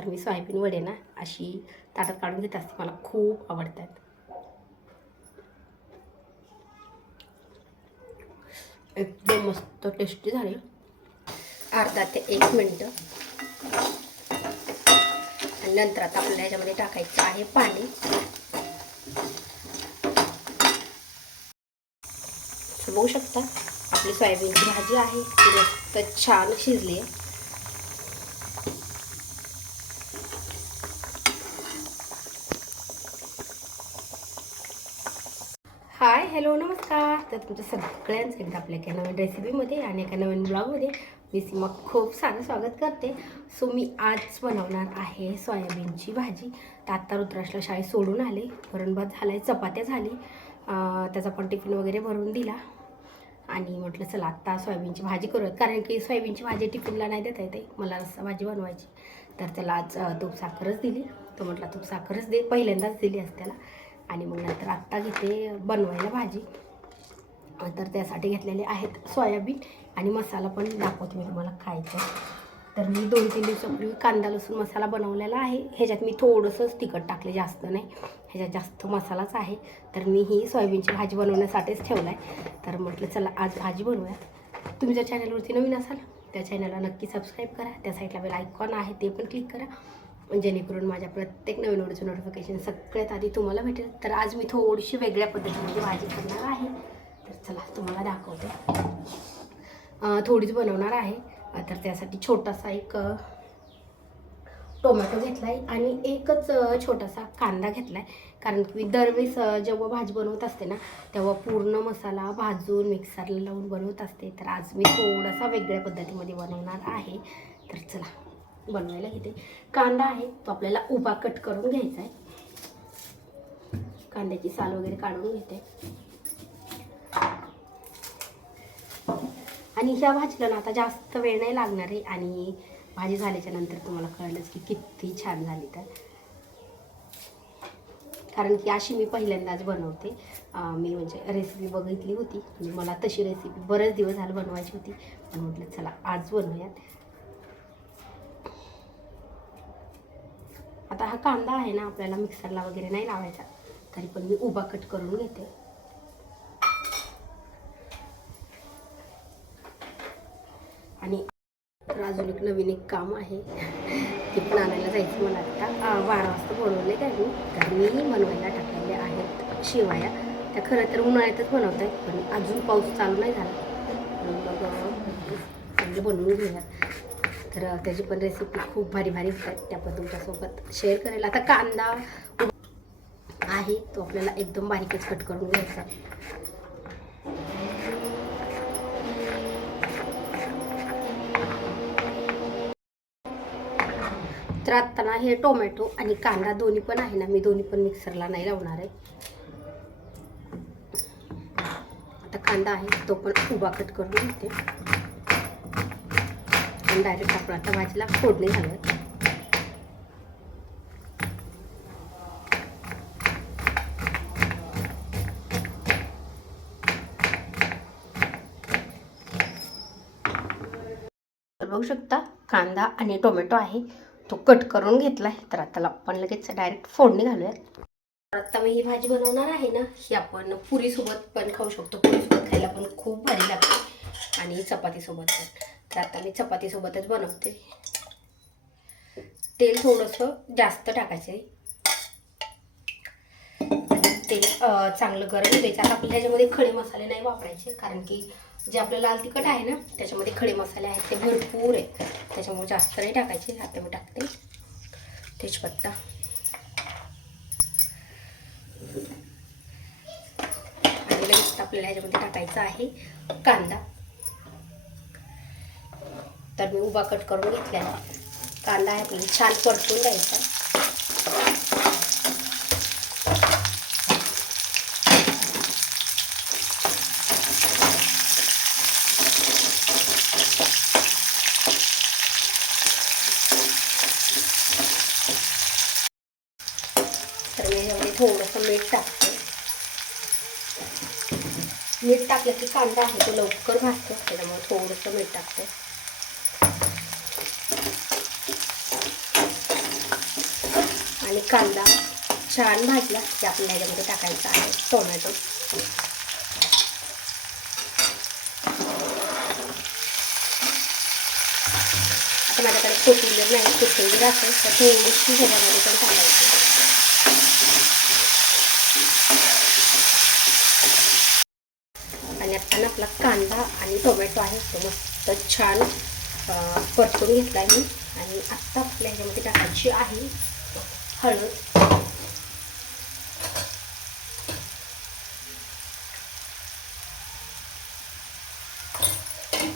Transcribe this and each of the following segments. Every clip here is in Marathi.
तर मी सोयाबीन वडे ना अशी ताटात काढून घेत असते, मला खूप आवडतात. एकदम मस्त टेस्टी झाले. अर्धा ते 1 मिनिट आणि नंतर आता आपल्याला ह्याच्यामध्ये टाकायचं आहे पाणी. बघू शकता आपली सोयाबीनची भाजी आहे ती मस्त छान शिजली आहे. हाय हॅलो नमस्कार. तर तुमचं सगळ्यांचं एकदा आपल्या एका नवीन रेसिपीमध्ये आणि एका नवीन ब्लॉगमध्ये मी सीमा खूप सारं स्वागत करते. सो मी आज बनवणार आहे सोयाबीनची भाजी. तर आत्ता रुद्राशला शाळेत सोडून आले, वरण भात झाला आहे, चपात्या झाली, त्याचा पण टिफिन वगैरे भरून दिला आणि म्हटलं चला आत्ता सोयाबीनची भाजी करूयात, कारण की सोयाबीनची भाजी टिफिनला नाही देता येते, मला रस्सा भाजी बनवायची. तर त्याला आज तूप साखरच दिली. तो म्हटला तूप साखरच दे, पहिल्यांदाच दिली असते त्याला. आणि मग नंतर आत्ता घेते बनवायला भाजी. तर त्यासाठी घेतलेले आहेत सोयाबीन आणि मसाला पण दाखवते मी तुम्हाला खायचं. तर मी 2-3 दिवसापूर्वी कांदा लसूण मसाला बनवलेला आहे. ह्याच्यात मी थोडंसंच तिखट टाकले, जास्त नाही, ह्याच्यात जास्त मसालाच आहे. तर मी ही सोयाबीनची भाजी बनवण्यासाठीच ठेवला आहे. तर म्हटलं चला आज भाजी बनवूया. तुम्ही जर चॅनलवरती नवीन असाल त्या चॅनलला नक्की सबस्क्राईब करा. त्या साईडला बेल आयकॉन आहे ते पण क्लिक करा, जेणेकरून माझ्या प्रत्येक नवीन व्हिडिओचं नोटिफिकेशन सगळ्यात आधी तुम्हाला भेटेल. तर आज मी थोडीशी वेगळ्या पद्धतीमध्ये भाजी करणार आहे. तर चला तुम्हाला दाखवते. थोडीच बनवणार आहे. तर त्यासाठी छोटासा एक टोमॅटो घेतला आहे आणि एकच छोटासा कांदा घेतला आहे, कारण की मी दरवेळेस जेव्हा भाजी बनवत असते ना तेव्हा पूर्ण मसाला भाजून मिक्सरला लावून बनवत असते. तर आज मी थोडासा वेगळ्या पद्धतीमध्ये बनवणार आहे. तर चला बनवायला घेते. कांदा आहे तो आपल्याला उभा कट करून घ्यायचा आहे. कांद्याची साल वगैरे काढून घेते. आणि ह्या भाजीला ना आता जास्त वेळ नाही लागणार आहे आणि भाजी झाल्याच्या नंतर तुम्हाला कळलंच की किती छान झाली. तर कारण की अशी मी पहिल्यांदाच बनवते. मी म्हणजे रेसिपी बघितली होती, म्हणजे मला तशी रेसिपी बरेच दिवस झालं बनवायची होती, पण म्हटलं चला आज बनवूयात. आता हा कांदा आहे ना आपल्याला मिक्सरला वगैरे नाही लावायचा, तरी पण मी उभा कट करून घेते. आणि अजून एक नवीन एक काम आहे, ते पण आणायला जायचं मला. आता 12 वाजता बोलवले काय मी, तर मी बनवायला टाकलेले आहेत शेवया. त्या खरं तर उन्हाळ्यातच बनवत आहेत, पण अजून पाऊस चालू नाही झाला, मग म्हणजे बनवून घेऊया. तर त्याची पण रेसिपी खूप भारी भारी असतात, त्या पण तुमच्यासोबत शेअर करायला. आता कांदा आहे तो आपल्याला एकदम बारीकच कट करून घ्यायचा. तर आत्ता ना हे टोमॅटो आणि कांदा दोन्ही पण आहे ना, मी दोन्ही पण मिक्सरला नाही लावणार आहे. आता कांदा आहे तो पण उभा कट करून घेते आणि डायरेक्ट आपण आता भाजीला फोडणी घालूयात. बघू शकता कांदा आणि टोमॅटो आहे तो कट करून घेतला आहे. तर आता आपण लगेच डायरेक्ट फोडणी घालूयात. आता मी ही भाजी बनवणार आहे ना, ही आपण पुरीसोबत पण खाऊ शकतो. पुरीसोबत खायला पण खूप भारी लागते आणि चपातीसोबत पण. तर आता मी चपातीसोबतच बनवते. तेल थोडंसं जास्त टाकायचं आहे. तेल चांगलं गरम द्यायचं. आता आपल्या ह्याच्यामध्ये खडे मसाले नाही वापरायचे, कारण की जे आपलं लाल तिखट आहे ना त्याच्यामध्ये खडे मसाले आहेत ते भरपूर आहे, त्याच्यामुळे जास्त नाही टाकायचे. आता मी टाकते तेजपत्ता आणि लगेच आपल्याला ह्याच्यामध्ये टाकायचा आहे कांदा. तर मी उभा कट करून घेतलेला कांदा आहे आपल्याला छान परतून द्यायचा. तर मी ह्यामध्ये थोडंसं मीठ टाकते. मीठ टाकलं की कांदा आहे तो लवकर भाजतो, त्याच्यामुळे थोडंसं मीठ टाकते. आणि कांदा छान भाजला की आपल्याला याच्यामध्ये टाकायचा आहे टोमॅटो. आता माझ्याकडे कोथिंबीर नाही, कोथिंबीर असेल तर थोडीशी ह्याच्यामध्ये पण टाकायची. आणि आता आपला कांदा आणि टोमॅटो आहे तो मस्त छान परतून घेतला मी. आणि आत्ता आपल्या ह्याच्यामध्ये टाकायची आहे हळद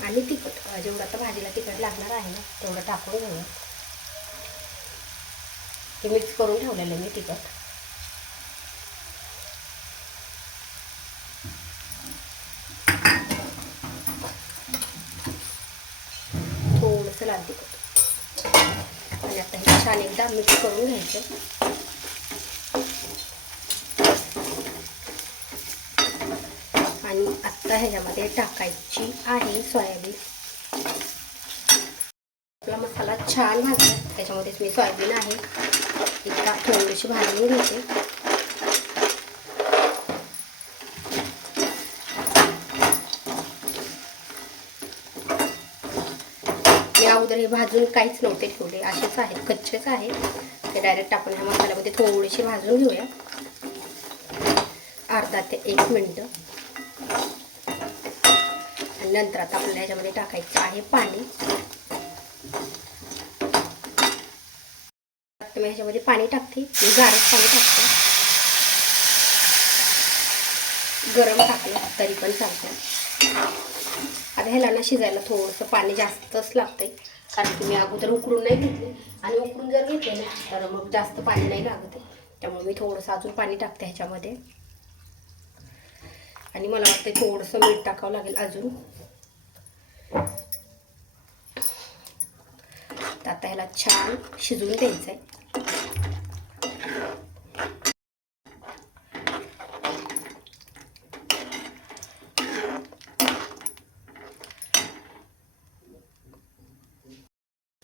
आणि तिखट. जेवढं आता भाजीला तिखट लागणार आहे ना तेवढं टाकून घेऊया. ते मिक्स करून ठेवलेलं मी तिखट. थोडंसं लाल तिखट आणि आता हे छान एकदा मिक्स करून घ्यायचं. आणि आत्ता ह्याच्यामध्ये टाकायची आहे सोयाबीन. आपला मसाला छान भाजला, त्याच्यामध्येच मी सोयाबीन आहे एकदा थोडीशी भाजून घेते. मी अगोदर हे भाजून काहीच नव्हते ठेवले, असेच आहेत, कच्चेच आहे. ते डायरेक्ट आपण ह्या मसाल्यामध्ये थोडीशी भाजून घेऊया अर्धा ते 1 मिनिट. आणि नंतर आता आपल्याला ह्याच्यामध्ये टाकायचं आहे पाणी. मी ह्याच्यामध्ये पाणी टाकते, मी गारच पाणी टाकते. गरम टाकलं तरी पण चालतं. आता ह्याला ना शिजायला थोडंसं पाणी जास्तच लागतंय, कारण की मी अगोदर उकडून नाही घेतले. आणि उकडून जर घेतले ना तर मग जास्त पाणी नाही लागत आहे. त्यामुळे मी थोडंसं अजून पाणी टाकते ह्याच्यामध्ये. आणि मला वाटतं थोडंसं मीठ टाकावं लागेल अजून. आता ह्याला छान शिजवून द्यायचं आहे.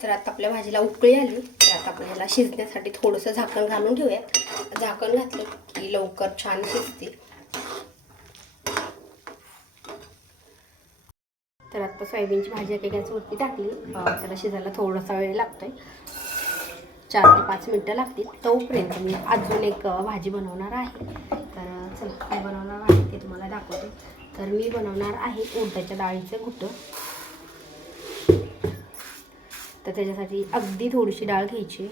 तर आता आपल्या भाजीला उकळी आली, तर आता आपण ह्याला शिजण्यासाठी थोडंसं झाकण घालून ठेवूयात. झाकण घातलं की लवकर छान शिजते. तर आता सोयाबीनची भाजी एका गॅसवरती टाकली. त्याला शिजायला थोडासा वेळ लागतोय, 4 ते 5 मिनटं लागतील. तोपर्यंत मी अजून एक भाजी बनवणार आहे. तर चला काय बनवणार आहे ते तुम्हाला दाखवते. तर मी बनवणार आहे उडदाच्या डाळीचं घुटं. तर त्याच्यासाठी अगदी थोडीशी डाळ घ्यायची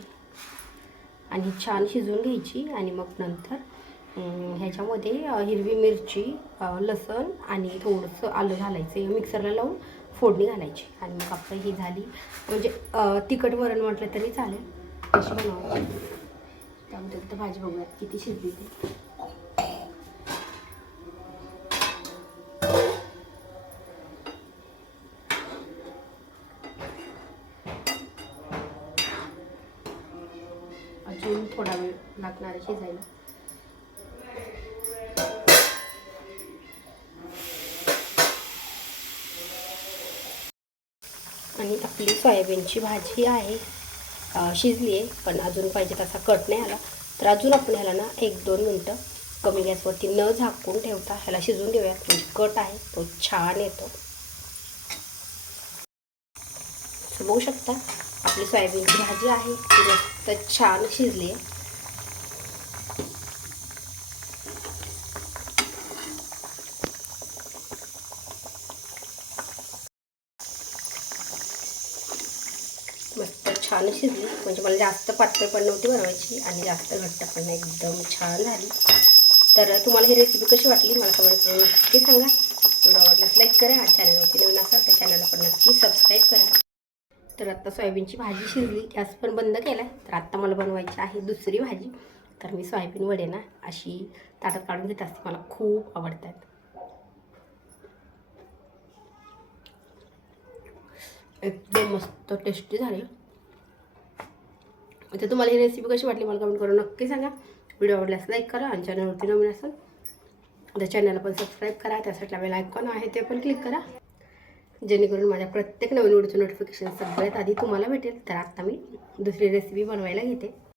आणि छान शिजवून घ्यायची. आणि मग नंतर ह्याच्यामध्ये हिरवी मिरची, लसूण आणि थोडंसं आलं घालायचं. मिक्सरला लावून फोडणी घालायची. आणि मग आपलं ही झाली, म्हणजे तिखट वरण म्हटलं तरी चालेल, कशी बनवायची. त्यामध्ये तर भाजी बघूयात किती शिजली ते. अजून थोडा वेळ लागणार आहे शिजायला. आणि आपली सोयाबीनची भाजी आहे शिजली आहे, पण अजून पाहिजे तसा कट नाही आला. तर अजून आपण ह्याला ना 1-2 मिनटं कमी गॅसवरती न झाकून ठेवता ह्याला शिजवून देऊया. तो कट आहे तो छान येतो. बघू शकता आपली सोयाबीनची भाजी आहे ती मस्त छान शिजली आहे. मस्त छान शिजली, म्हणजे मला जास्त पातळ पण नव्हती बनवायची आणि जास्त घट्ट पण नाही, एकदम छान झाली. तर तुम्हाला ही रेसिपी कशी वाटली मला कमेंट करून नक्की सांगा. व्हिडिओ आवडल्यास लाईक करा. चॅनलवरती नवीन असाल तर चॅनलला पण नक्की सबस्क्राईब करा. तर आता सोयाबीनची भाजी शिजली, गॅस पण बंद केला आहे. तर आत्ता मला बनवायची आहे दुसरी भाजी. तर मी सोयाबीन वडे ना अशी ताटात काढून घेत असते, मला खूप आवडतात. एकदम मस्त टेस्टी झाली. तर तुम्हाला ही रेसिपी कशी वाटली मला कमेंट करून नक्की सांगा. व्हिडिओ आवडल्यास लाईक करा आणि चॅनलवरती नवीन असेल तर चॅनलला पण सबस्क्राईब करा. त्यासाठी बेल आयकॉन आहे ते पण क्लिक करा, जेणेकरून माझ्या प्रत्येक नवीन व्हिडिओचं नोटिफिकेशन सगळ्यात आधी तुम्हाला भेटेल. तर आता मी दुसरी रेसिपी बनवायला घेते.